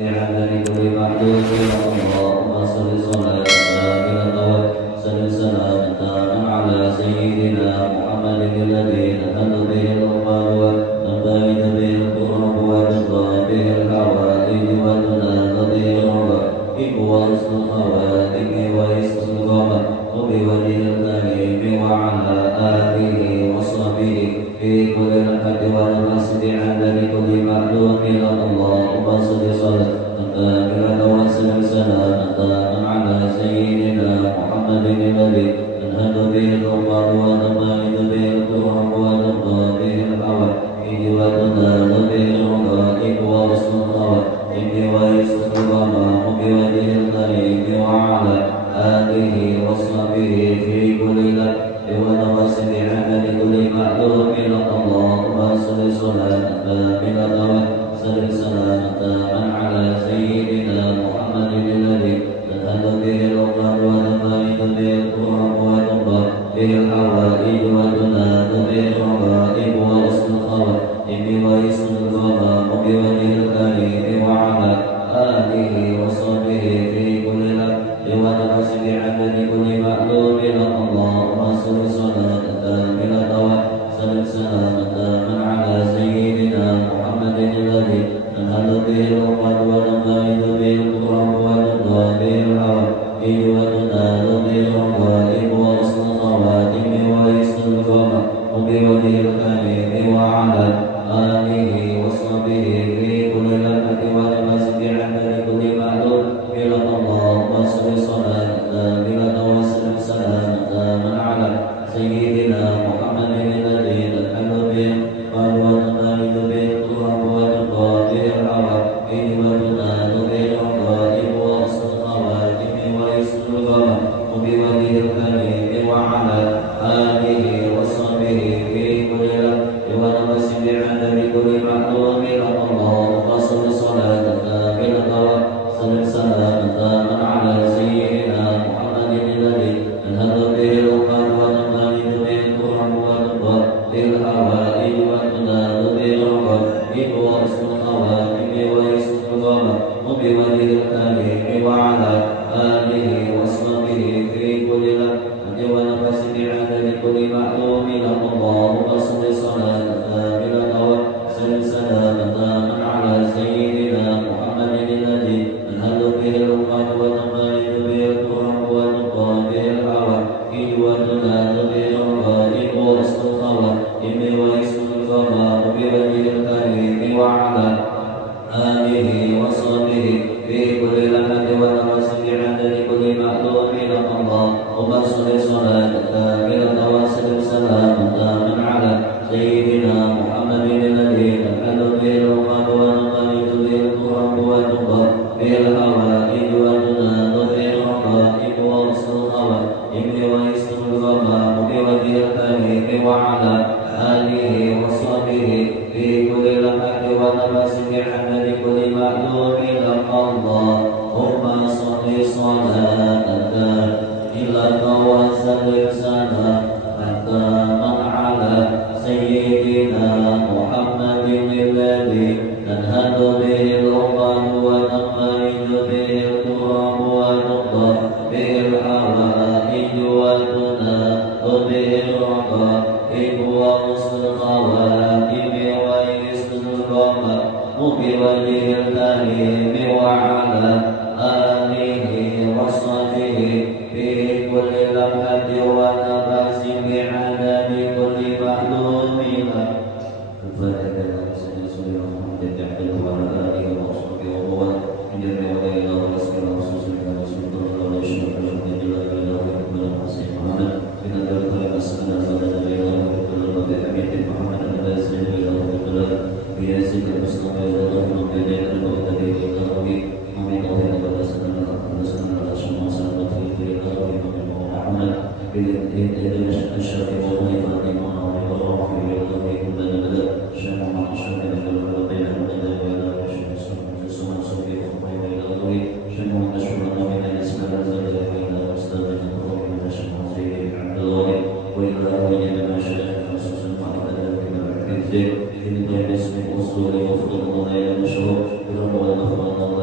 dari kulli ma'lum Allahumma salli salatan kamilatan salli salamatan ala sayyidina Muhammadin alladhi nahadu bihi al-ummah wa nabaida bihi al-qurab wa tadha bihi al-hawadith wa tunadha bihi al-raghib wa husnul khawatim wa husnul ghamam wa bi wajhil karim wa ala alihi wa sahbihi fi kulli rak'ati wa nafsi dari kulli ma'lum Allahumma salli salatan kamilatan wa sallim salamatan ala sayyidina Muhammadin alladhi anhadu bihi al-ummah wa tamaidu bihi al-qurab wa tadha bihi al-hawadith wa tunadha bihi al-raghib wa husnul khawatim wa husnul ghamam wa bi wajhil karim wa ala alihi wa sahbihi fi kulli rak'ati wa nafsi bi'adadi kulli ma'lum Allahumma salli salatan kamilatan wa sallim salamatan ala sayyidina Muhammadin alladhi tanhadu bihi al-ummah wa tamaidu bihi al-qurab wa tadha bihi al-hawadith wa tunadha bihi al-raghib wa husnul khawatim wa husnul ghamam wa bi wajhil karim wa ala alihi wa sahbihi fi kulli rak'ati wa nafsi bi'adadi kulli ma'lum Allahumma salli salatan kamilatan wa sallim salamatan ala sayyidina Muhammadin alladhi tanhadu bihi al-ummah wa tamaidu bihi al-qurab wa tadha bihi al-hawadith wa tunadha bihi al-raghib wa husnul khawatim wa husnul ghamam wa bi wajhil karim wa ala alihi wa sahbihi fi kulli rak'ati wa nafsi bi'adadi kulli ma'lum Allahumma salli salatan kamilatan wa sallim salamatan ala sayyidina Muhammadin alladhi tanhadu bihi al-ummah wa tamaidu bihi al-qurab wa tadha bihi al-hawadith wa tunadha bihi al-raghib wa husnul khawatim wa husnul ghamam wa bi wajhil karim wa ala alihi wa sahbihi fi kulli rak'ati wa nafsi bi'adadi kulli ma'lum Allahumma salli salatan kamilatan wa sallim salamatan ala sayyidina Muhammadin alladhi tanhadu bihi al-ummah wa tamaidu bihi al-qurab wa tadha bihi al-hawadith wa tunadha bihi al-raghib wa husnul khawatim wa husnul ghamam wa bi wajhil karim wa ala alihi wa sahbihi fi kulli rak'ati wa nafsi bi'adadi kulli ma'lum Allahumma salli salatan kamilatan wa sallim salamatan ala sayyidina Muhammadin alladhi tanhadu bihi al-ummah wa tamaidu bihi al-qurab wa tadha bihi al-hawadith wa tunadha bihi al-raghib wa husnul khawatim wa husnul ghamam wa bi wajhil karim wa ala alihi wa sahbihi fi kulli rak'ati wa nafsi bi'adadi kulli ma'lum Allahumma salli salatan kamilatan wa sallim salamatan ala sayyidina Muhammadin alladhi tanhadu bihi al-ummah wa tamaidu bihi al-qurab wa tadha bihi al-hawadith wa tunadha bihi al-raghib wa husnul khawatim wa husnul ghamam wa bi wajhil karim wa ala alihi wa sahbihi fi kulli rak'ati wa nafsi bi'adadi kulli ma'lum Allahumma salli salatan kamilatan wa sallim salamatan ala sayyidina Muhammadin alladhi tanhadu bihi al-ummah wa tamaidu bihi al-qurab wa tadha bihi al-hawadith wa tunadha bihi al-raghib wa husnul khawatim wa husnul ghamam wa bi wajhil karim wa ala alihi wa sahbihi fi kulli rak'ati wa nafsi bi'adadi kulli ma'lumin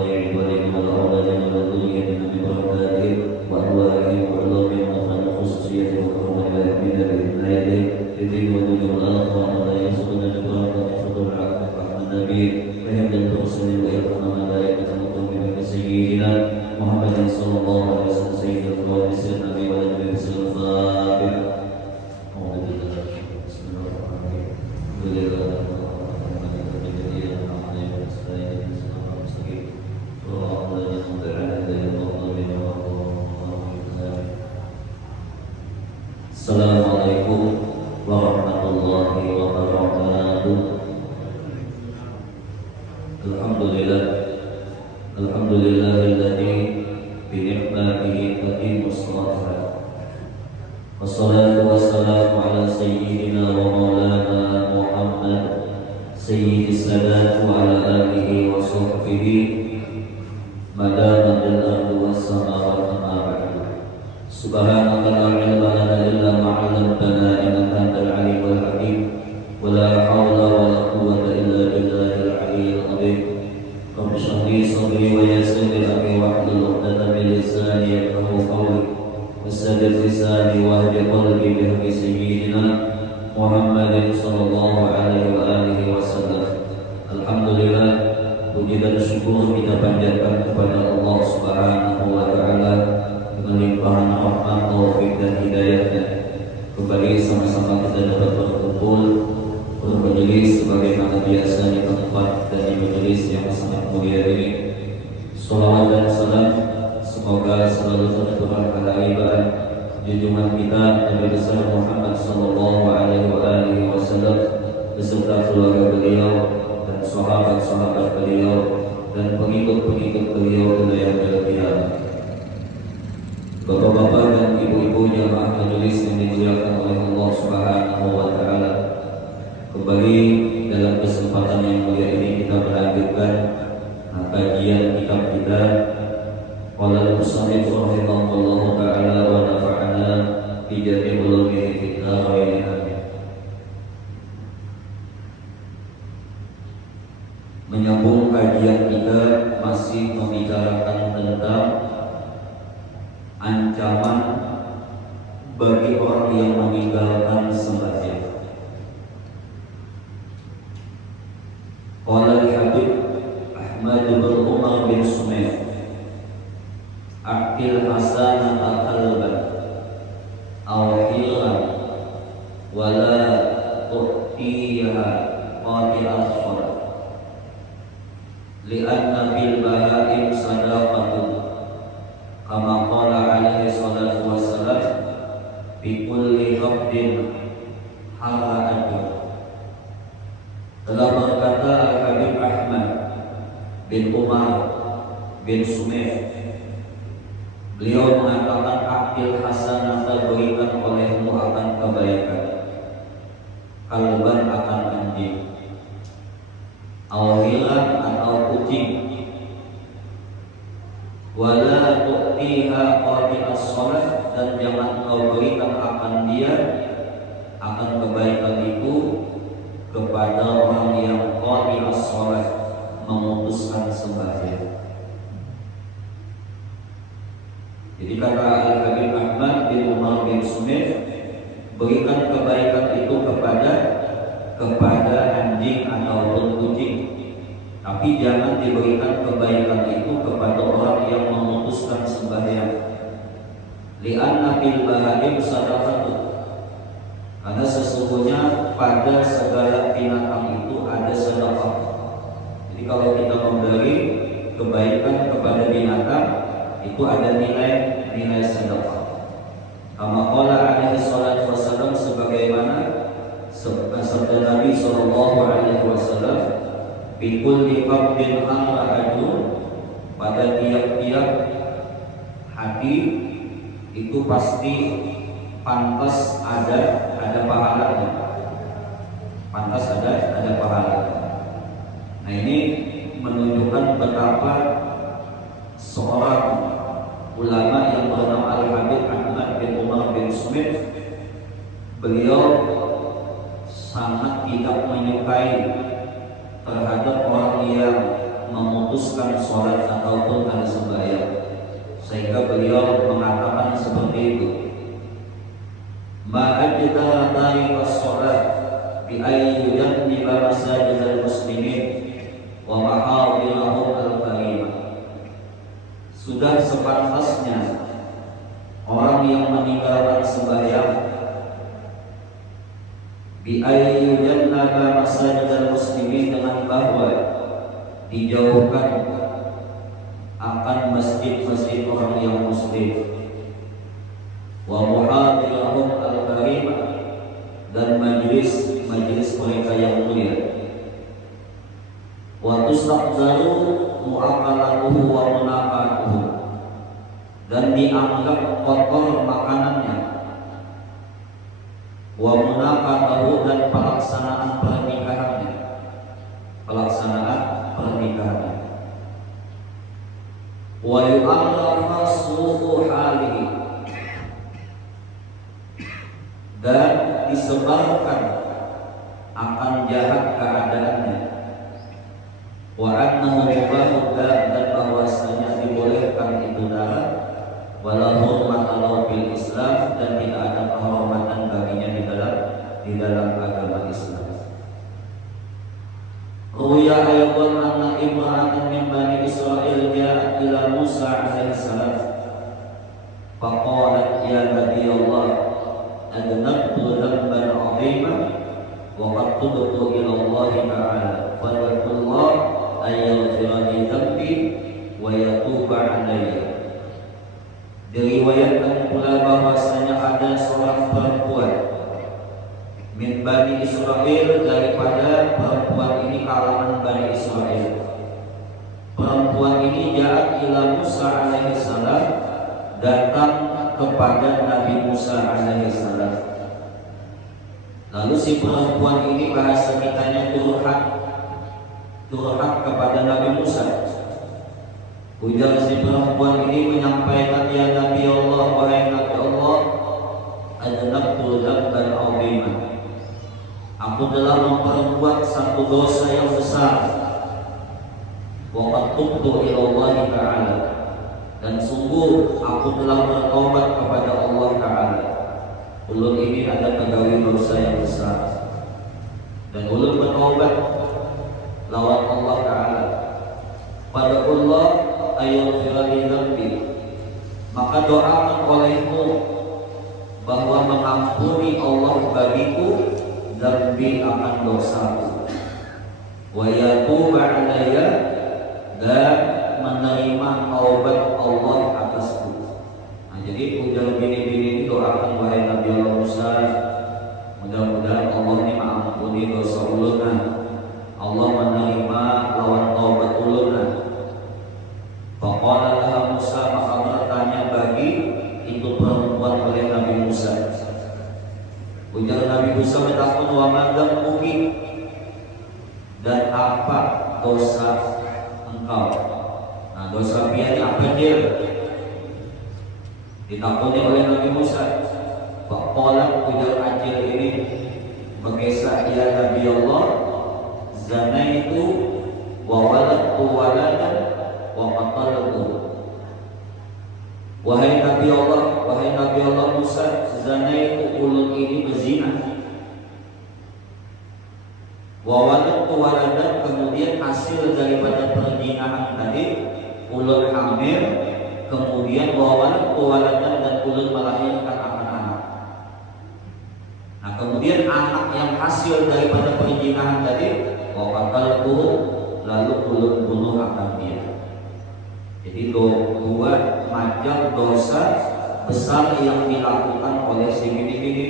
ini والصلاة والسلام على سيدنا ومولانا محمد سيد السادات وعلى آله وصحبه مدام الأرض والسماوات أما بعد. سبحانك لا علم لنا إلا ما علمتنا إنك أنت العليم الحكيم ولا حول ولا قوة إلا بالله العلي العظيم. رب اشرح لي صدري ويسر لي أمري واحلل عقدة من لساني يفقهوا قولي وسدد لساني واهد قلبي بهدي سيدنا محمد صلى الله عليه وآله وسلم. Alhamdulillah, puji dan syukur kita panjatkan kepada Allah Subhanahu wa taala dengan limpahan rahmat, taufik dan hidayahnya. Kembali sama-sama kita dapat berkumpul bermajelis sebagaimana biasa di tempat dan di majelis yang sangat mulia ini. Salawat dan salam semoga selalu tercurah pada ibadah junjungan kita Nabi besar Muhammad sallallahu alaihi wasallam beserta keluarga beliau dan sahabat-sahabat beliau dan pengikut-pengikut beliau hingga yaumil qiyamah. Bapak-bapak dan ibu-ibu jamaah majelis yang dimuliakan oleh Allah Subhanahu wa taala. Kembali dalam kesempatan yang mulia ini kita melanjutkan kajian kitab kita qala al-musannif rahimahullahu taala wa nafa'ana bi jami'i ulumihi fid dharain amin. Menyambung kajian kita masih membicarakan tentang ancaman bagi orang yang meninggalkan sembahyang. Qala al-Habib Ahmad bin Umar bin Sumayr Aqil hasanata qalban aw hilan wala tu'tiha qati'as shalah li'anna bil bahaim sadaqatun kama qala alaihi salatu wassalam bi kulli qabdin hara'atun. Telah berkata Al-Habib Ahmad bin Umar bin Sumayr, beliau mengatakan akil hasanah berikan olehmu akan kebaikan, kalban akan anjing, awilan atau kucing, wala tu'tiha qati'as shalah, dan jangan kau berikan akan dia akan kebaikan itu kepada orang yang qati'as shalah, memutuskan sembahyang. Jadi kata Al-Habib Ahmad bin Umar bin Sumayr, berikan kebaikan itu kepada anjing ataupun kucing, tapi jangan diberikan kebaikan itu kepada orang yang memutuskan sembahyang. Li'anna bil bahaim sadaqatun, karena sesungguhnya pada segala binatang itu ada sedekah. Jadi kalau kita memberi kebaikan kepada binatang itu ada nilai sedekah. Kama qala alaihi salatu wasallam, sebagaimana sabda Nabi sallallahu alaihi wasallam, bi kulli qabdin hara'atun, pada tiap-tiap hati itu pasti pantas ada pahalanya. Pantas ada pahalanya. Nah, ini menunjukkan betapa seorang ulama yang bernama Al-Habib Ahmad bin Umar bin Sumayr, beliau sangat tidak menyukai terhadap orang yang memutuskan sholat ataupun ada sembahyang, sehingga beliau mengatakan seperti itu, ma'ajda tariqas sholat bi ayyudan niba masajidal muslimin wa ma'adilahum al-karimah. Sudah sepantasnya orang yang meninggalkan sembahyang bi ayyudan niba masajidal muslimin, dengan bahwa dijauhkan akan masjid-masjid orang yang muslim, wa muhadirahum al-karimah, dan majlis mereka yang mulia, wa tustaqdaru mu'akalatuhu wa munaqatuhu, dan dianggap kotor makanannya wa munaqadahu dan pelaksanaan pernikahannya, wa yu'arrafa su'u halihi, dan disebarkan akan jahat keadaannya, wa annahu mubahud, dan bahwasanya dibolehkan itu darah, wala hurmata lahu bil Islam, dan tidak ada kehormatan baginya di dalam agama Islam. Ruya ayatan anna imra'atan min bani Israil ja'at ila Musa alaihi salam faqalat ya nabi Allah adnabtu dhanban 'aziman wa qad tubtu ila Allah ta'ala falaqullah ayyaghfira li dhanbi wa yatuba 'alayya. Diriwayatkan pula bahwasanya ada seorang perempuan min Bani Israil, daripada perempuan ini kalangan Bani Israil. Perempuan ini ja'at ila Musa alaihi salam, datang kepada Nabi Musa alaihi salam. Lalu si perempuan ini bahasa kitanya curhat kepada Nabi Musa. Ujar si perempuan ini menyampaikan, ya Nabi Allah, wahai Nabi Allah, adnabtu dzamban 'aziman, aku telah memperbuat satu dosa yang besar, wa qad tubtu ila Allah ta'ala, dan sungguh aku telah bertobat kepada Allah Ta'ala. Ulun ini ada pegawai dosa yang besar, dan ulun bertobat lawan Allah Ta'ala. Pada Allah ayyughfira li dzambi, maka doakan olehmu bahwa mengampuni Allah bagiku dzambi akan dosaku, wa yatuba 'alayya, dan menerima taubat Allah atasku. Nah, jadi ujar bini-bini ini doakan wahai Nabi Allah Musa, mudah-mudahan Allah ini mengampuni dosa ulun, Allah menerima lawan taubat ulun. Faqala laha Musa, maka bertanya bagi itu perempuan oleh Nabi Musa. Ujar Nabi Musa bertakun, wa madam mungkin, dan apa dosa engkau? Nah, dosa pian apa dia? Ditakuni oleh Nabi Musa. Faqala, ujar acil ini berkisah, ya Nabi Allah, zanaitu wa waladtu waladan wa qataltu. Wahai Nabi Allah Musa, zanaitu, ulun ini berzina, wa waladtu waladan, kemudian hasil daripada perzinahan tadi ulun hamil, kemudian wa waladtu waladan, dan ulun melahirkan anak-anak. Nah, kemudian anak yang hasil daripada perzinahan tadi wa qataltu, lalu ulun bunuh akan dia. Jadi dua macam dosa besar yang dilakukan oleh si bini-bini,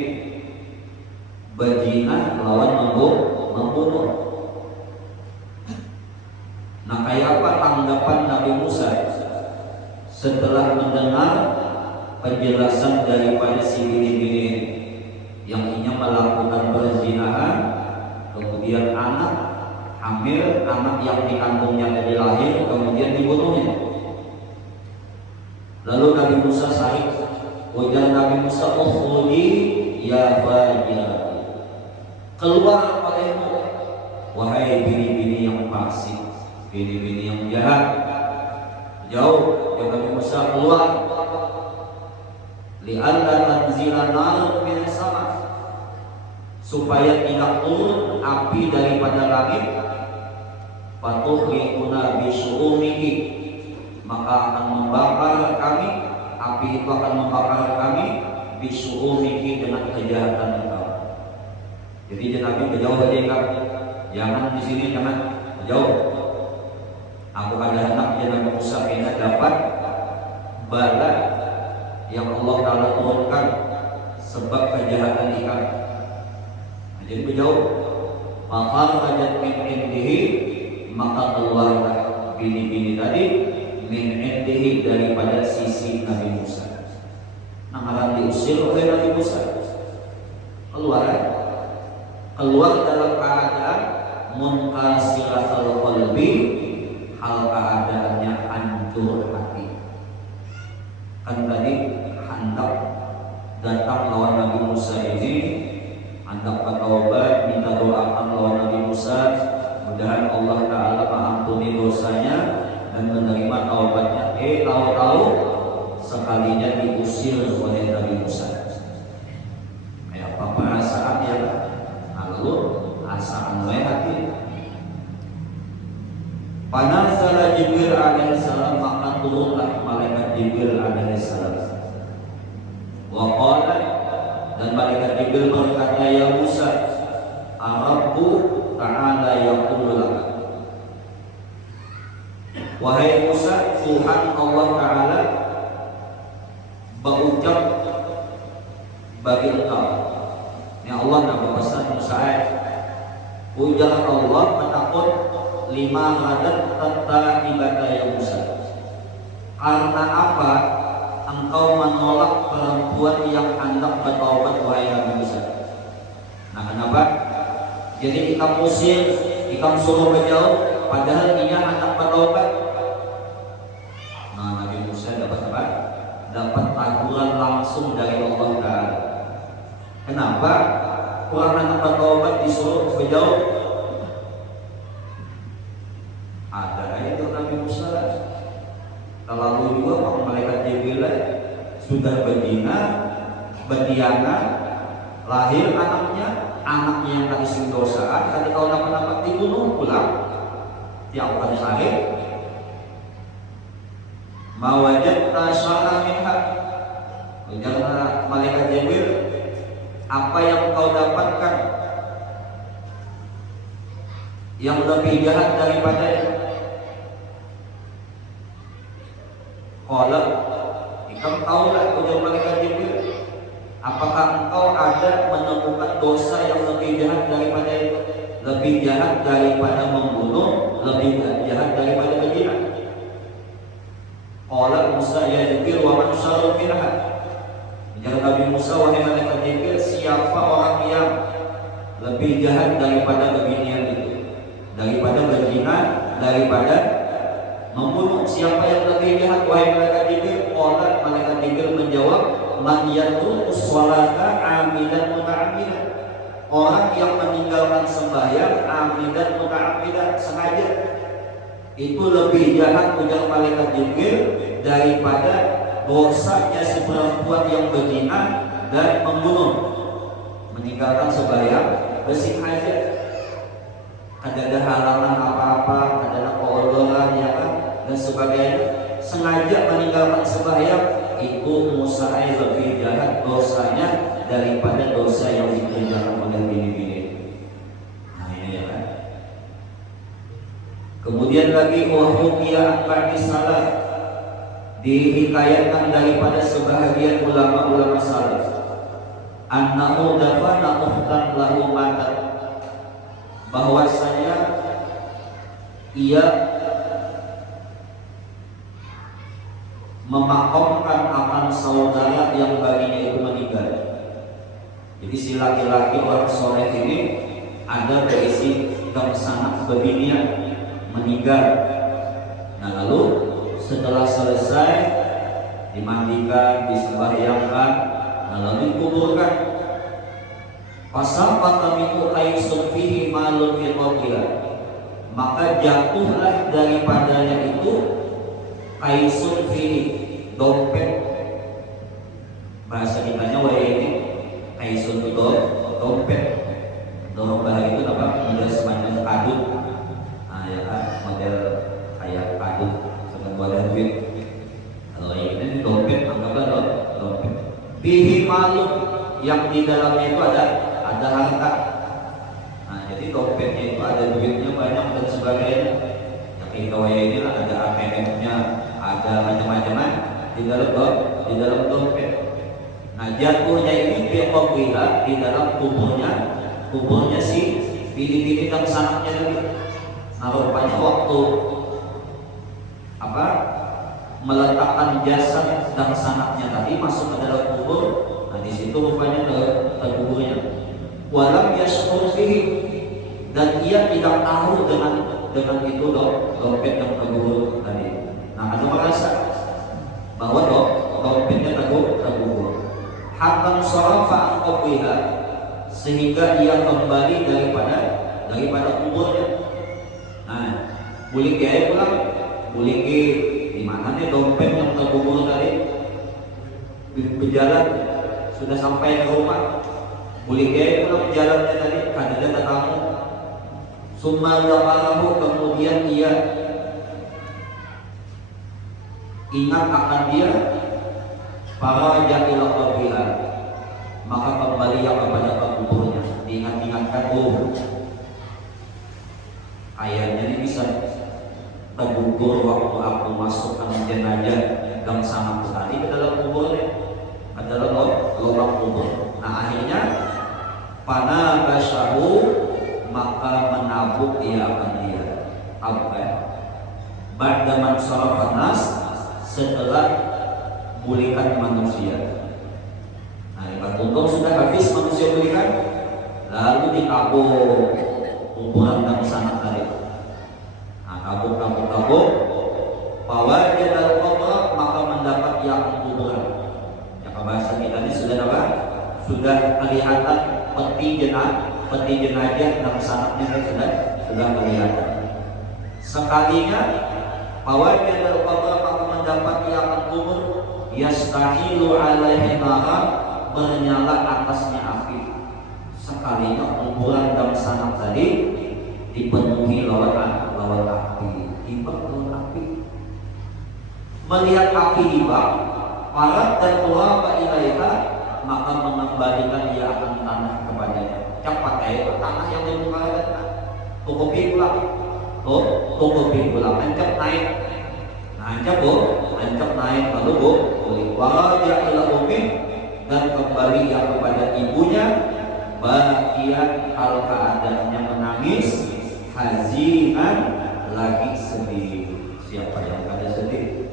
berzina lawan membunuh. Nah, kayak apa tanggapan Nabi Musa setelah mendengar penjelasan daripada si bini-bini yang ingin melakukan perzinahan, kemudian anak hamil, anak yang dikandungnya dari lahir, kemudian dibunuhnya. Lalu Nabi Musa sahih, ujar Nabi Musa, ukhruji ya fajir, keluar olehmu wahai bini-bini yang fasik, bini-bini yang jahat, jauh. Ya Nabi Musa, keluar, li'alla tanzila narun min sama, supaya tidak turun api daripada langit, fatuhriquna bisyu'umihi, maka akan membakar kami, api itu akan membakar kami, bisyu'umihi, dengan kejahatan engkau. Jadi Nabi berjauh dari engkau, jangan di sini, jangan berjauh. Aku ada anak Nabi Musa ini dapat bala yang Allah Ta'ala turunkan sebab kejahatan ikan. Nah, jadi berjauh. Maka rajat min indihi, maka keluarlah bini-bini tadi min indihi, daripada sisi Nabi Musa. Nah, malah diusir oleh Nabi Musa. keluar dalam keadaan munkasiratul qalbi, hal keadaannya hancur hati. Kan tadi hendak datang lawan Nabi Musa ini, hendak bertaubat, minta doakan lawan Nabi Musa, mudahan Allah Ta'ala mengampuni dosanya dan menerima taubatnya. Tahu-tahu sekalinya diusir oleh Nabi Musa. Kayak apa perasaan ya? Lalu asaan wae hati. Panazala Jibril alaihissalam, maka turunlah malaikat Jibril alaihissalam. Wa qala, dan malaikat Jibril berkata, ya Musa, Rabbu ta'ala yaqulu laka. Wahai Musa, Tuhan Allah Ta'ala berucap bagi engkau. Ya Allah nak berpesan Musa, ujar Allah menakut 5 hadat tentang ibadah ya Musa. Karena apa engkau menolak perempuan yang hendak bertaubat wahai Nabi Musa? Nah kenapa? Jadi kita usir, kita suruh menjauh, padahal dia hendak bertaubat. Nah Nabi Musa dapat apa? Dapat teguran langsung dari Allah Ta'ala. Kenapa? Orang hendak bertaubat disuruh menjauh. Ada itu Nabi Musa. Kalau juga Pak malaikat Jibril sudah berdiana, lahir anaknya yang tak isi dosaan, tadi kau dapat dibunuh pulang tiap kali lahir. Mawajadta syarra minha, karena malaikat Jibril, apa yang kau dapatkan yang lebih jahat daripada Qala, engkau tahulah, ujar malaikat Jibril, apakah engkau ada menemukan dosa yang lebih jahat daripada itu? Lebih jahat daripada membunuh, lebih jahat daripada berzina. Qala Musa, ya Jibril, wa man syarru minha. Ujar Nabi Musa, wahai malaikat Jibril, siapa orang yang lebih jahat daripada beginian itu? Daripada berzina, daripada membunuh, siapa yang lebih jahat wahai malaikat Jibril? Qala, malaikat Jibril menjawab, man yatruku sholata amidan muta'ammidan, orang yang meninggalkan sembahyang amidan muta'ammidan, sengaja, itu lebih jahat, ujar malaikat Jibril, daripada dosanya si perempuan yang berzina dan membunuh. Meninggalkan sembahyang bersengaja, ada halangan apa-apa, ada keodoran ya kan, dan sebagainya, sengaja meninggalkan sembahyang, itu Musa lebih jahat dosanya daripada dosa yang dikerjakan oleh bini-bini. Nah ini ya kan. Kemudian lagi wahukiya ba'di salaf, dihikayatkan daripada sebahagian ulama-ulama salaf, annahu dafana ukhtan lahu matat, bahwasanya ia memakamkan akan saudara yang baginya itu meninggal. Jadi si laki-laki orang soleh ini ada berisi sanak berbinian meninggal. Nah lalu setelah selesai dimandikan, disembahyangkan, nah lalu dikuburkan. Pasal patamiku kaisun fihi malun fi qabriha, maka jatuhlah daripadanya itu kaisun fihi, dompet. Bahasa kitanya waya ini kaisun itu dompet. Dompet itu apa? Model semacam kadut. Nah ya kan, model kayak kadut sebagai duit. Kalau ini dompet, anggaplah dompet. Fihi malun, yang di dalamnya itu ada harta. Nah jadi dompetnya itu ada duitnya banyak dan sebagainya. Yang kawaya ini lah ada ATM-nya, ada macam-macam di dalam dompet. Nah jatuhnya ini biqabriha, di dalam kuburnya si bini-bini dan sanaknya tadi. Nah rupanya waktu meletakkan jasad dan sanaknya tadi masuk ke dalam kubur, nah di situ rupanya terkuburnya. walam yashkur fihi, dan ia tidak tahu dengan itu dompet yang tergugur tadi. Nah, ada merasa bahwa dompetnya tergugur. Hatta sarafa an sehingga ia kembali daripada kuburnya. Nah, boleh kiai pulang, boleh di mana nih dompet yang tergugur tadi? Berjalan sudah sampai ke rumah, boleh kiai pulang jalannya tadi karena dia tamu. Summa dzakarahu, kemudian ia ingat akan dia, para ila qabriha, maka kembali yang kepada kuburnya. Diingat-ingatkan, ayahnya ini bisa tergugur waktu aku masukkan jenazah dan sangat sekali ke dalam kuburnya, ke dalam lubang kubur. Nah, akhirnya pana basyahu, maka menabuk ia akan dia. Apa? Ba'daman sarafanas, setelah bulikan manusia. Nah, ibarat untung sudah habis manusia bulikan, lalu ditabuk kuburan yang sangat tadi. Nah, tabuk, bahwa dia dalam kubur, maka mendapat yang kuburan. Ya, bahasa kita ini sudah apa? Sudah kelihatan peti jenazah dan sanatnya sudah kelihatan. Sekalinya bahwa dia dalam kubur, maka mendapat yang kubur, yastahilu alaihi nara, bernyala atasnya api. Sekalinya kuburan dan sanat tadi dipenuhi lawan api, hibak lawan api. Melihat api hibak, parat dan turaba ilaiha, maka mengembalikan ia akan tanah kepadanya. Cepat tanah yang dibuka tukupi pulang, ancap naik. Ancap naik lalu waraja ila ummi, dan kembali ia kepada ibunya, bahagia hal keadaannya menangis, hazinan lagi sedih. Siapa yang ada sedih?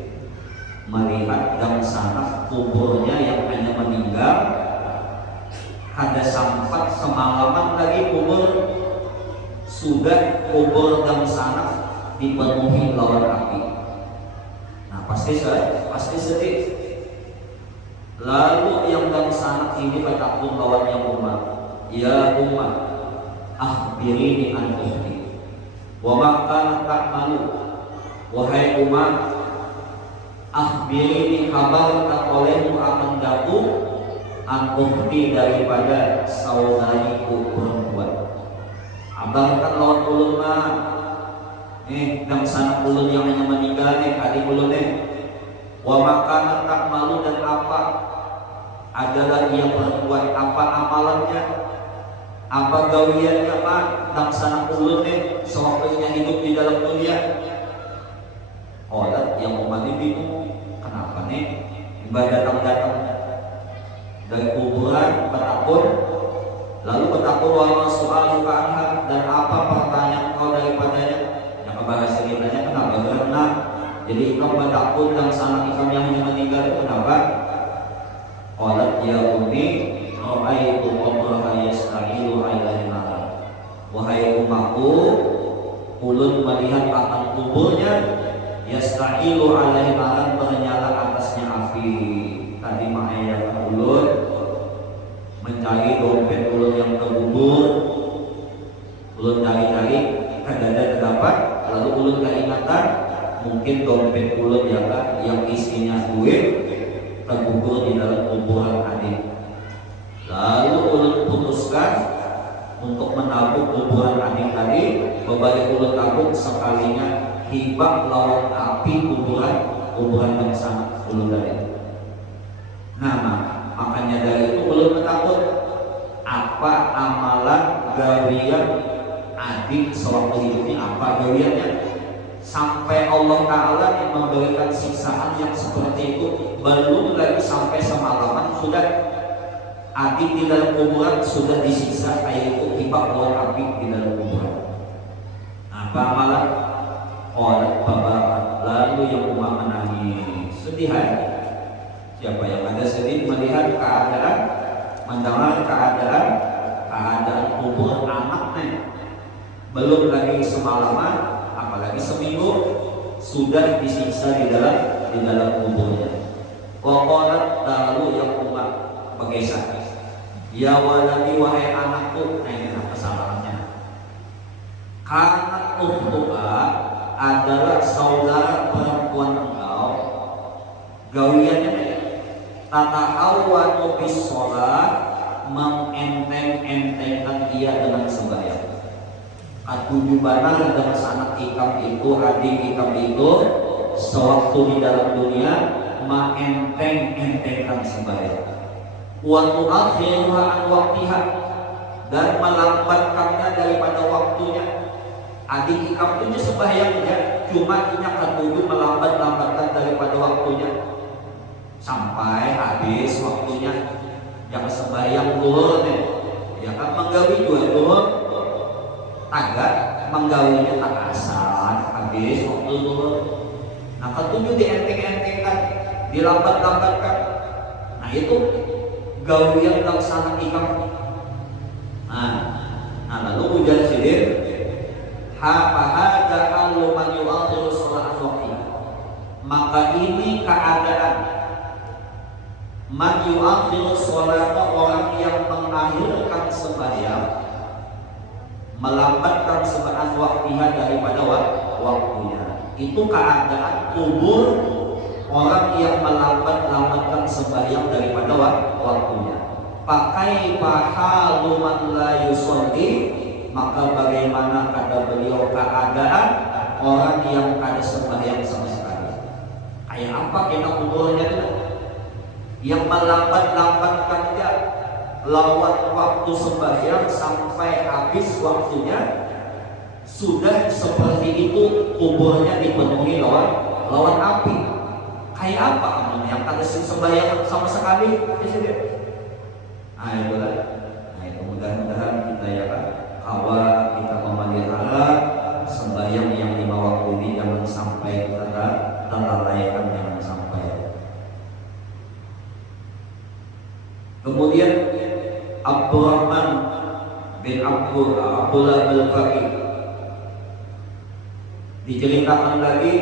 Melihat dan sangat kuburnya yang hanya meninggal, ada sampat semalaman lagi kubur, sudah kubur dan sangat dipenuhi lawan api. Nah, pasti sedih. Lalu yang dan sangat ini bertakun lawan yang umat, ya umat, akhbirini an ukhti wa ma kanat ta'malu. Wahai umat, akhbirini, kabarkan olehmu akan jatuh an ukhti, daripada saudariku perempuan. Abarkan lawan ulun mah, dan sangat ulun yang hanya meninggal adik ulun wa ma kanat ta'malu, dan apa adalah ia perempuan, apa amalannya, apa gawiannya Pak, laksana ulun sewaktunya hidup di dalam dunia. Orang yang umat ini bingung, kenapa ibadah datang dari kuburan bertakun, lalu bertakun wa soal anha, dan apa pertanyaan kau daripadanya? Yang bahasa kitanya kenapa karena jadi ikam bertakun dan sana ikam yang hanya meninggal, kenapa? Qalat ya ummi ra'aitu qabraha yastahilu alaihi nara. Wahai umatku, ulun melihat akan kuburnya, yastahilu alaihi nara, bernyala atasnya api. Tadi ma'ayah ulun mencari dompet ulun yang terkubur, ulun cari-cari kadang terdapat, lalu ulun keingatan mungkin dompet ulun yang isinya duit terkubur di dalam kuburan adik. Lalu ulun putuskan untuk menabung kuburan adik tadi, berbalik ulun tabung sekalinya hibak lawan api kuburan yang sangat ulun tadi. Nah, makanya dari itu ulun takut apa amalan gawian adik sewaktu hidupnya, apa gawiannya, sampai Allah Ta'ala yang memberikan siksaan yang seperti itu. Belum lagi sampai semalaman sudah adik di dalam kuburan sudah disiksa kayak itu, hibak lawan api di dalam kuburan. Apa amalan? Oleh bapak, lalu yang umat menangis sedih. Siapa yang ada sedih melihat keadaan, mendengar keadaan keadaan kubur anaknya belum lagi semalaman, apalagi seminggu sudah disiksa di dalam kuburnya. Qalat lalu yang umat bergeser, ya waladi wahai anakku, nah ini kesalahannya. Karena ukhtuka adalah saudara perempuan engkau, gawiannya tatahawwanu bis sholat, mengenteng-entengkan dia dengan sembahyang. Katuju banar dengan anak ikam itu, adik ikam itu, sewaktu di dalam dunia mengenteng-entengkan sembahyang. Wa tu'akhiruha an waqtiha, dan melambatkannya daripada waktunya. Adik ikam itu sembahyangnya, cuma inya katuju melambatkan daripada waktunya sampai habis waktunya. Yang sembahyang duhur nih, ya kan menggawi dua duhur, agak menggawinya tak asal habis waktu duhur. Nah ketujuh dienteng-entengkan, dilambat-lambatkan. Nah itu gawian laksana ikam. Nah lalu ujar sidir, ha'ahada aluman yu'akhiru sholat waqti. Maka ini keadaan man yu'akhiru sholat, orang yang mengakhirkan sembahyang, melambatkan sembahyang waktiha daripada waktunya. Itu keadaan kubur orang yang melambatkan sembahyang daripada waktunya. Pakai pahalu man la yusolli, maka bagaimana kata beliau keadaan orang yang kada sembahyang sama sekali. Kayak apa kita kuburnya itu? Yang melambat-lambatkan dia lawan waktu sembahyang sampai habis waktunya, sudah seperti itu kuburnya dipenuhi lawan api. Kayak apa yang kada sembahyang sama sekali? Nah itulah. Nah itu mudah-mudahan kita ya kan, awal kita memelihara sembahyang yang 5 waktu ini, jangan sampai kita terlalaikan, jangan sampai. Kemudian Abdurrahman bin Abdullah al-Faqih diceritakan lagi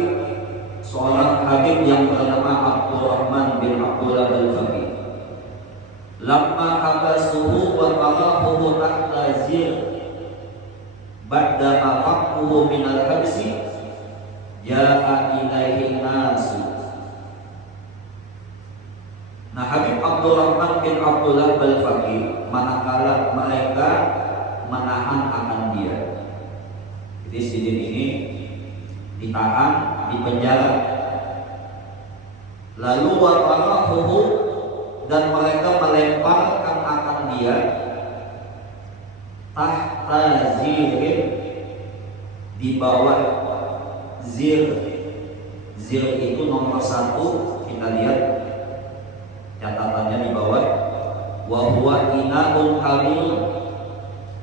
seorang habib yang bernama Abdurrahman bin Abdullah al-Faqih. Lamma habasuhu wa qarahuhu tahta zir ba'da maqahuhu min al-habsi ja'a ilaihi nasu. Nah Habib Abdurrahman bin Abdullah al-Faqih, manakala mereka menahan akan dia, jadi sidin ini ditahan di penjara, lalu waqarahuhu, dan mereka melemparkan akan dia tahta zirin, di bawah zir. Zir itu nomor 1, kita lihat catatannya di bawah, wa huwa ina'un kamil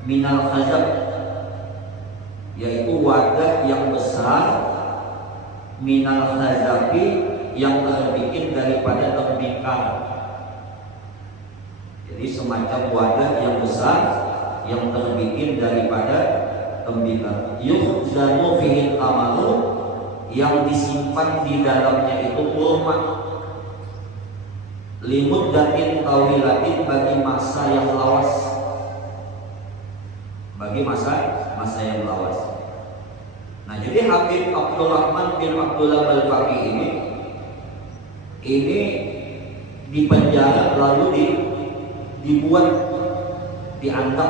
minal khazab, yaitu wadah yang besar, minal khazabi, yang terbikin daripada tembikar. Jadi semacam wadah yang besar yang terbikin daripada tembikar. Yukhzanu fihi amalu, yang disimpan di dalamnya itu kurma. Limud datin tawilatin, bagi masa yang lawas, bagi masa yang lawas. Nah jadi Habib Abdurrahman bin Abdullah al-Faqih ini dipenjara, lalu dibuat, diangkat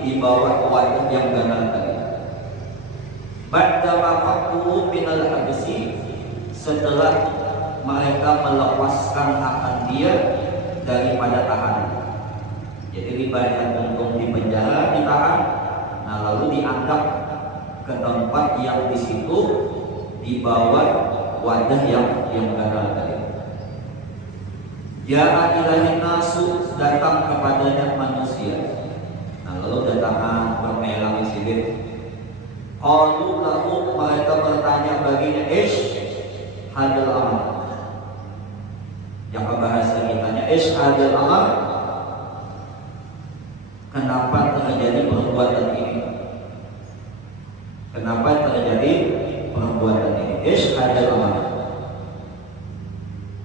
di bawah wadah yang ganas tadi. Ba'da maqahu min al-habsi, setelah mereka melepaskan akan dia daripada tahanan. Jadi dibayar untung di penjara, ditahan, nah lalu diangkat ke tempat yang di situ di bawah wadah yang ganas tadi. Ja'a ilahin nasu, datang kepadanya manusia. Nah lalu datang bermelang di sini. Qalu lahu, mereka bertanya baginya, ish hadal amal. Yang bahasa kitanya ish hadal amal, kenapa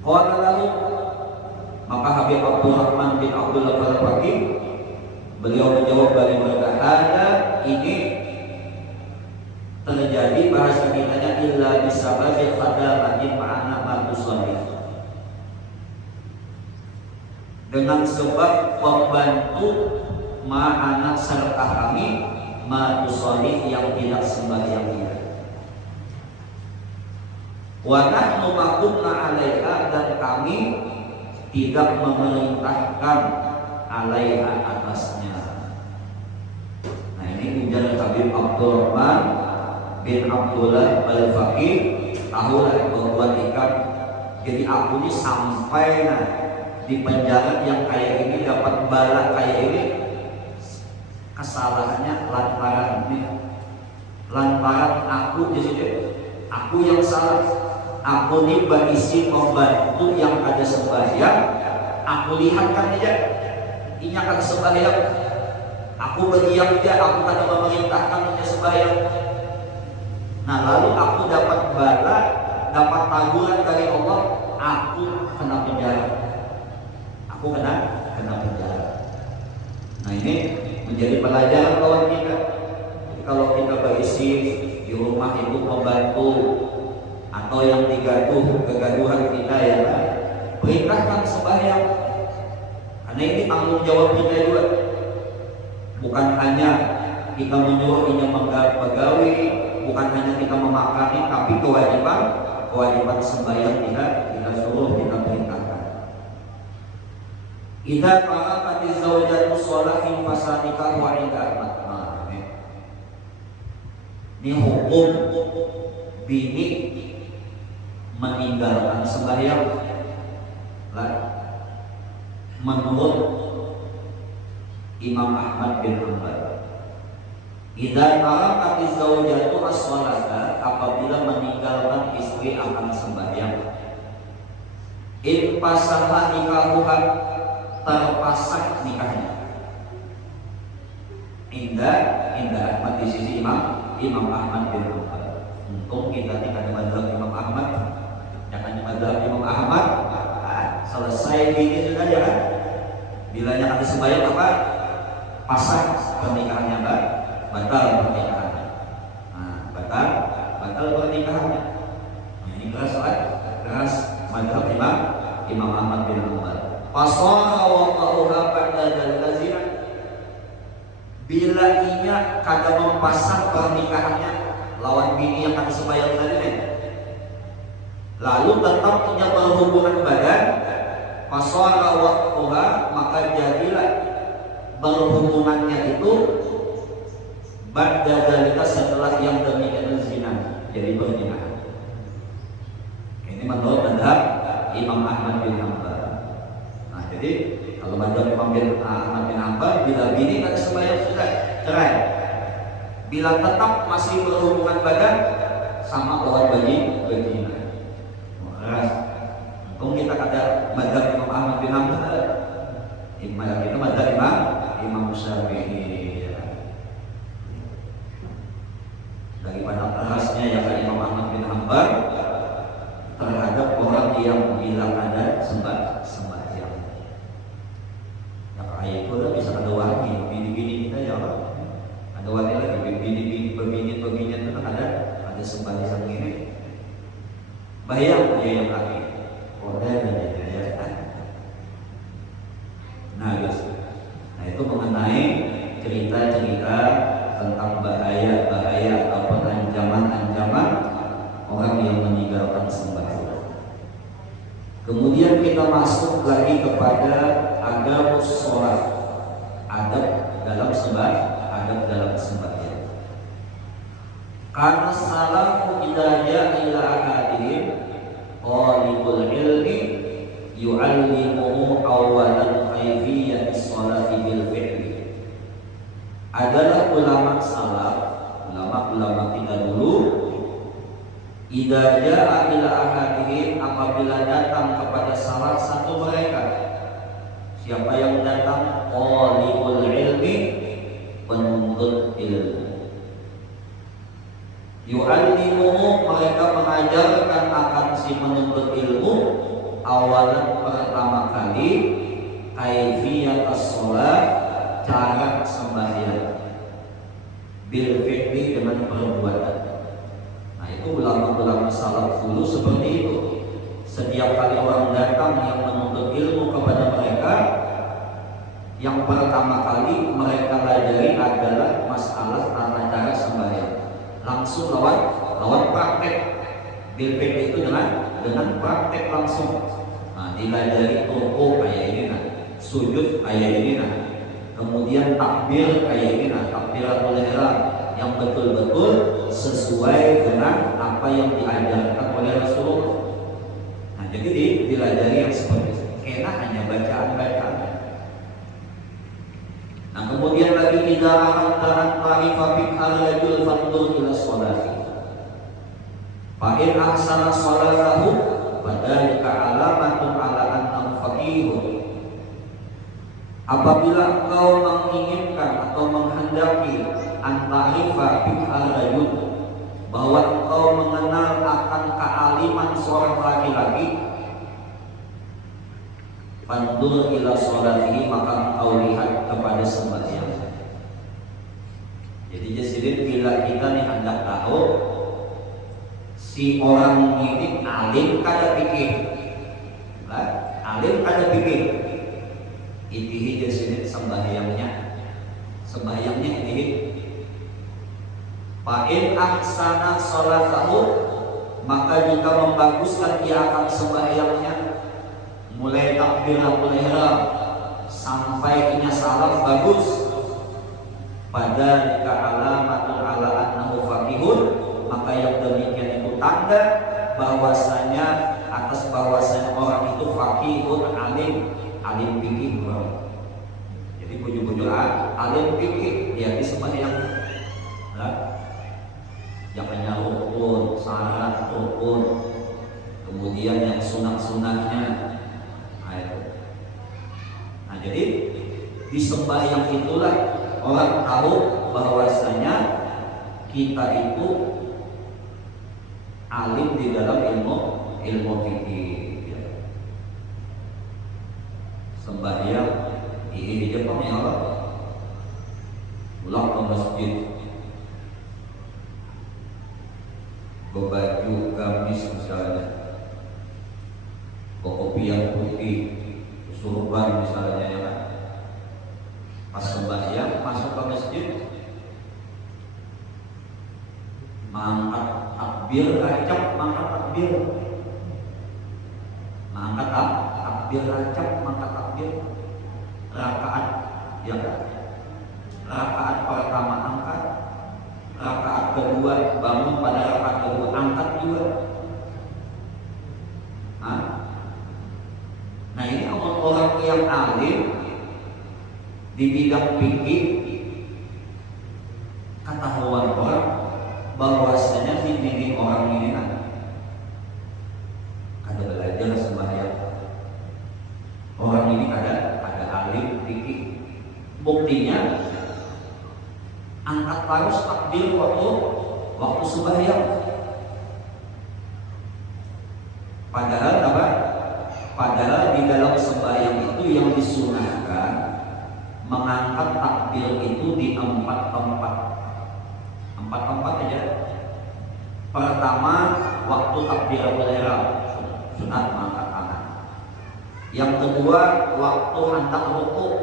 Qala lahu, maka Habib Abdurrahman bin Abdullah Al-Faqih beliau menjawab bagi mereka, ada ini terjadi bahasa kitanya illa bisababi khadamatin ma'ana matusali, dengan sebab pembantu ma'ana serta kami matusali yang tidak sembahyang dia. Wa nahnu makunna 'alaiha, dan kami tidak memerintahkan 'alaiha atasnya. Nah, ini ujar Habib Abdurrahman bin Abdullah Al-Faqih, tahulah berbuat ikan. Jadi aku ini sampai di penjara yang kayak ini, dapat bala kayak ini, kesalahannya lantaran aku di situ, aku yang salah. Aku ini berisi membantu yang ada sembahyang, aku lihatkan aja ini akan sembahyang, aku berdiam aja, aku kada memerintahkan dia sembahyang. Nah, lalu aku dapat bala, dapat taguran dari Allah, aku kena penjara, aku kena penjara. Nah, ini menjadi pelajaran kawan kita. Jadi kalau kita berisi di rumah itu membantu atau yang kegaduhan kita, ya perintahkan sembahyang, karena ini tanggung jawab kita juga. Bukan hanya kita menyuruh ini pegawai, bukan hanya kita memakani, tapi kewajiban sembahyang kita suruh, kita perintahkan. Idza qara'at az-zawjatu sholahin fasanika wa inda. Ini hukum bini meninggalkan sembahyang menurut Imam Ahmad bin Hanbal. Idza qara'at az-zawjatu as-sholata, apabila meninggalkan istri akan sembahyang, in pasaha nikahuha, terpasang nikahnya. Indah Ahmad di sisi Imam Ahmad bin Hanbal. Untung kita tidak ada mazhab Imam Ahmad, jangan mazhab Imam Ahmad. Selesai ini sudah ya kan? Bilanya kali sembahyang apa? Pasang pernikahannya, batal pernikahannya. Nah, batal pernikahannya. Nah, ini keras mazhab Imam Ahmad bin Hanbal. Fasara waqa'uha ba'da dzalika, bila inya kada mempasang pernikahannya lawan bini yang kada sembahyang tadi, lalu tetap punya berhubungan badan, fasara waqa'uha, maka jadilah berhubungannya itu ba'da dzalika, setelah yang demikian zina, jadi berzina. Ini menurut mazhab Imam Ahmad bin Hanbal. Jadi kalau mazhab Imam Ahmad bin Hanbal, bila bini tak sembahyang sudah cerai. Bila tetap masih berhubungan badan, sama lawan berzina. Keras. Untung kita ada mazhab Imam Ahmad bin Hanbal. Mazhab itu mazhab Imam Syafi'i. Daripada kerasnya ya Imam Ahmad bin Hanbal terhadap orang yang bilang ada sembahyang. Itu lah bisa ada wangi, bini-bini kita ya Allah, ada wangi lagi, bini-bini itu kan ada sembahyang ini, bayang dia yang lagi, order ya. Nah guys, itu mengenai cerita-cerita tentang bahaya ataupun ancaman orang yang meninggalkan sembahyang. Kemudian kita masuk lagi kepada adab sholat, adab dalam sembahyang. Karena salafu idaya ila ahadihim talibul ilmi yu'allimuhu awalan kayfiyat sholati bil fi'li. Adalah ulama salaf, ulama kita dulu, idza jaa ila ahadihim, apabila datang kepada salah satu mereka. Siapa yang datang? Talibul ilmi, penuntut ilmu. Yu'allimuhu, mereka mengajarkan akan si penuntut ilmu awalan pertama kali kaifiyat as-shalat, cara sembahyang, bil fi'li dengan perbuatan. Nah itu ulama-ulama salaf dulu seperti itu. Setiap kali orang datang yang menuntut ilmu kepada mereka, yang pertama kali mereka pelajari adalah masalah tata cara sembahyang. Langsung lawan praktek. Bil fi'li itu dengan praktek langsung. Nah, dilajari rukuk kayak ini nah, sujud kayak ini nah, kemudian takbir kayak ini nah, takbiratul ihram yang betul-betul sesuai dengan apa yang diajarkan oleh Rasulullah. Nah, jadi dilajari yang seperti itu. Kena hanya bacaan-bacaan. Nah, kemudian lagi idza aradta ta'rifa fiqhal rajul fandur ila sholati. Fa in ahsana sholatahu fadzalika alamatun ala annahu faqihun. Apabila engkau menginginkan atau menghendaki antarifa fiqhal rajul, bahwa engkau mengenal akan kealiman seorang laki-laki, fandur ila sholatihi, maka engkau lihat kepada sembahyang. Jadi jadi bila kita nih hendak tahu si orang ini alim kada pikir, alim kada pikir, itihi jadi sembahyangnya itihi. Fa'in ahsana sholatahu, maka jika membaguskan dia akan sembahyangnya, mulai takbiratul ihram sampai inya salam bagus, pada alamatun ala annahu faqihun, maka yang demikian itu tanda bahwasanya orang itu faqihun, alim fikih. Jadi bujuk-bujuk alim fikih dia di sembahyang. Jangannya rukun, syarat rukun, kemudian yang sunah-sunahnya. Nah, jadi di sembahyang itulah orang tahu bahwasanya kita itu alim di dalam ilmu fikih. Sembahyang ini di Jepang ya Allah, pulang ke masjid, berbaju gamis misalnya, kopiah putih, surban misalnya ya kan. Pas sembahyang masuk ke masjid, mangkat takbir racap, mangkat takbir racap, mangkat takbir, rakaat ya kan. Rakaat pertama angkat, rakaat kedua bangun pada rakaat kedua angkat juga. Nah ini orang yang alim di bidang fikih, ketahuan orang bahwasanya dibimbing orang ini ada belajar sembahyang. Orang ini ada alim fikih. Buktinya angkat terus takbir waktu sembahyang. Padahal apa? Padahal di dalam sembahyang itu yang disunahkan mengangkat takbir itu di 4 tempat. 4 tempat aja. Pertama, waktu takbiratul ihram, sunat mengangkat tangan. Yang kedua, waktu hendak rukuk.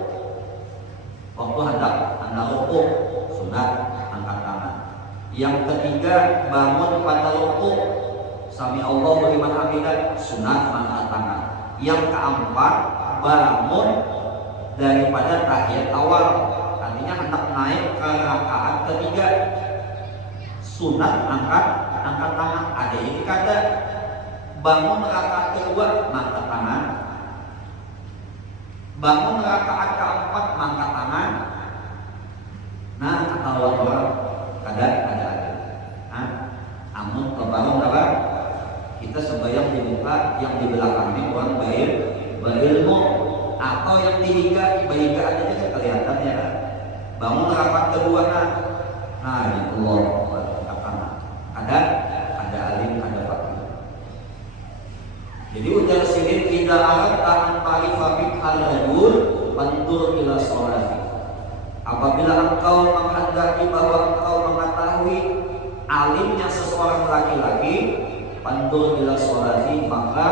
Waktu hendak rukuk, sunat angkat tangan. Yang ketiga, bangun pada rukuk, sami Allahu liman hamidah, sunat angkat tangan. Yang keempat, bangun daripada tahiyat awal, artinya hendak naik ke rakaat ketiga, sunat angkat tangan. Ada ini kata bangun rakaat kedua angkat tangan, bangun rakaat keempat angkat tangan. Nah kata orang ada. Amun kebangun apa? Kita sembahyang di muka, yang di belakangnya orang berilmu, atau yang dihiga aja kelihatan ya. Bangun rakaat kedua nah di keluar ada alim, ada fakir. Jadi ujar si muslim idza aradta an ta'rifa fiqhal rajul fandur ila sholati. Apabila engkau menghendaki bahwa engkau mengetahui alimnya seseorang laki-laki, pandur ila sholati, maka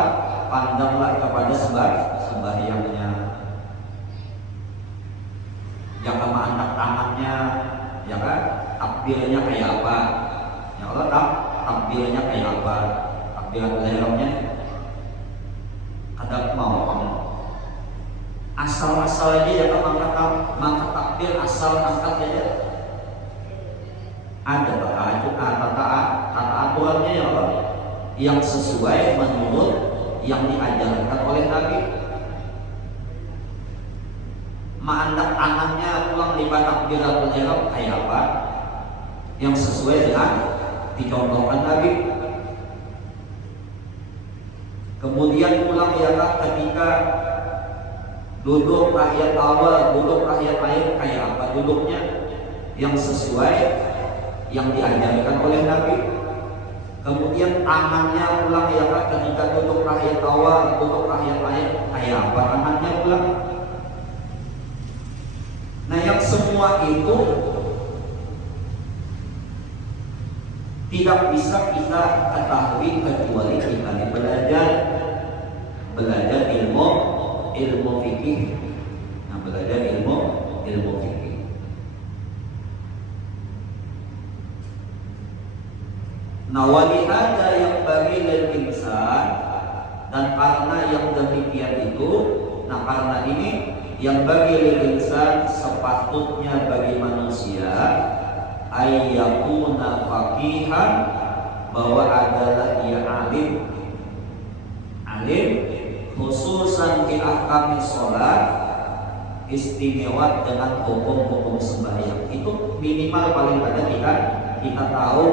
pandanglah kepada sembahyangnya. Jangan anak tangannya, ya kan? Takbirnya kayak apa? Ya Allah, takbirnya kayak apa? Takbiran lehernya ada mau asal-asal aja ya, maka takbir asal angkat aja. Ada tata aturannya ya Allah, yang sesuai menurut yang diajarkan oleh Nabi. Ma'andak tangannya pulang lima takbiratul ihram kayak apa? Yang sesuai dengan dicontohkan Nabi. Kemudian pulang ya Kak, ketika duduk tahiyat awal, duduk tahiyat akhir kayak apa duduknya yang sesuai yang diajarkan oleh Nabi. Kemudian tangannya pulang ya Kak, ketika duduk tahiyat awal, duduk tahiyat akhir kayak apa tangannya pulang. Nah, yang semua itu tidak bisa kita ketahui kecuali kita belajar ilmu fikih. Nah, belajar ilmu fikih. Nah, walihada yang bagi lil insan, dan karena yang demikian itu, nah karena ini yang bagi lil insan, sepatutnya bagi manusia ayyakuna faqihan, bahwa adalah ia alim khususan di ahkami sholat, istimewa dengan hukum-hukum sembahyang. Itu minimal paling pada kita tahu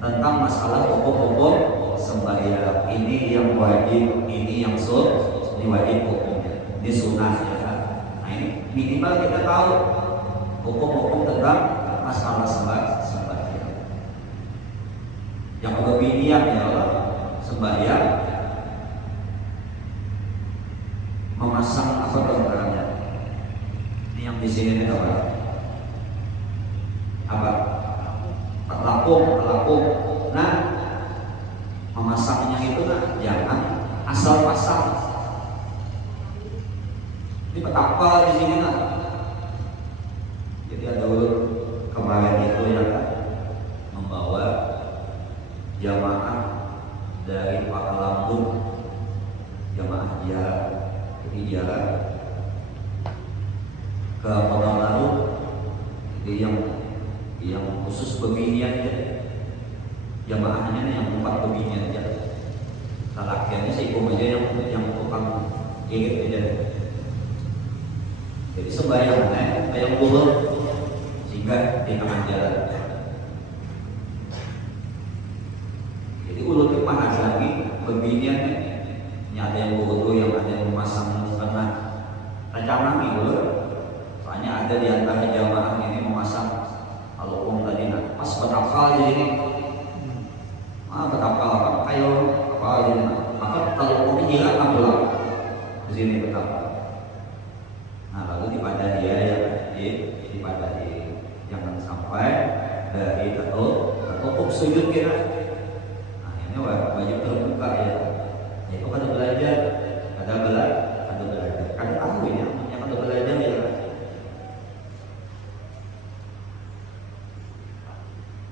tentang masalah hukum-hukum sembahyang. Ini yang wajib, ini yang ini wajib hukumnya, ini sunnah ya kan. Nah, ini minimal kita tahu hukum-hukum tentang masalah sembahyang. Yang kebinian ya Allah, sembahyang memasang apa gambarannya? Ini yang di sini nih apa? Pelapung. Nah, memasangnya itu nah jangan asal pasang. Ini petapa di sini nah. Jadi ada kemarin itu yang membawa jamaah dari Pakalambung, jamaah dia jalan ke Kota Baru, jadi yang khusus pembinian ya, jamaahnya yang 4 pembinian aja. Lelakiannya seikum aja yang tukang jahit aja. Jadi sembahyangnya kayak bulan sehingga di tengah jalan. Jadi ulutnya mah ada lagi pembiniannya. Ini ada yang wudu, yang ada yang memasang setengah rancangan gitu. Soalnya ada di antara jamaah ini memasang kalau tadi pas betakal jadi ini betakal kayu apa jadi maka kalau ini hilang kan pulang di sini betakal. Nah, lalu dipadahi ya, dipadahi jangan sampai dari atau sujud kira. Nah, ini wajib terbuka ya. Itu kada belajar, kada tahu ini namanya kada belajar ya.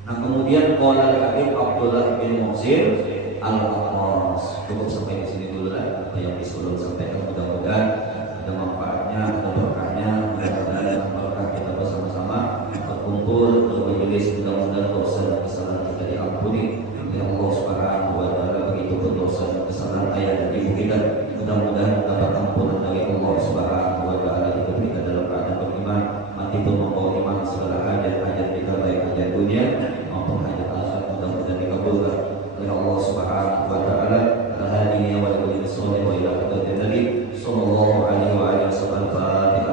Nah, kemudian qala al-Habib Abdullah bin Muhsin al-Aqras. Cukup sampai di sini dulu lah apa yang disuruh sampaikan, mudah-mudahan ada manfaatnya, ada berkahnya, mudah-mudahan berkah kita bersama-sama berkumpul bermajelis, mudah-mudahan dosa dan kesalahan kita diampuni oleh Allah Subhanahu wa taala. Begitupun dosa dan kesalahan ayah dan ibu kita, mudah-mudahan dapat ampunan dari Allah Subhanahu wa taala. Hidup kita dalam keadaan beriman, mati pun membawa iman. Segala hajat kita baik hajat dunia maupun hajat akhirat mudah-mudahan dikabulkan oleh Allah Subhanahu wa taala. Lahadinya wa sallallahu alaihi wa sallam. Sallallahu alaihi wa sallam.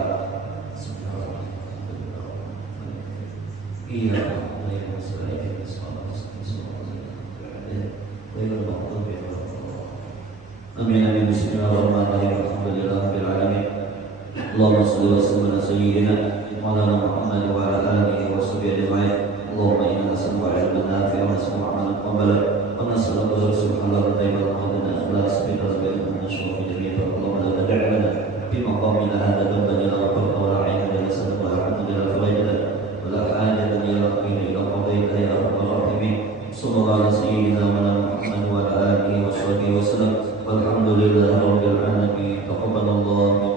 Amin amin. Bismillahirrahmanirrahim. Alhamdulillah rabbil alamin. Allahumma shalli wa sallim ala sayyidina Maulana Muhammad wa ala alihi wa sahbihi ajma'in. Allahumma inna nas'aluka ilman nafi'an wa nas'aluka 'amalan mutaqabbalan wa nas'aluka rizqan halalan tayyiban wa husna ikhlasa fi qalbina wa nashruha fi jami'i. Allahumma la tad'u lana fi maqamina hadha dhanban illa ghafartahu wa la 'ayban illa sattahu wa la hamdan illa farajtahu wa la hajatan illa qadaytaha illa qadaytaha ya arhamar rahimin. Sallallahu ala sayyidina Muhammad wa ala alihi wa sahbihi wa sallam. Walhamdulillahi rabbil alamin. Taqabbalallahu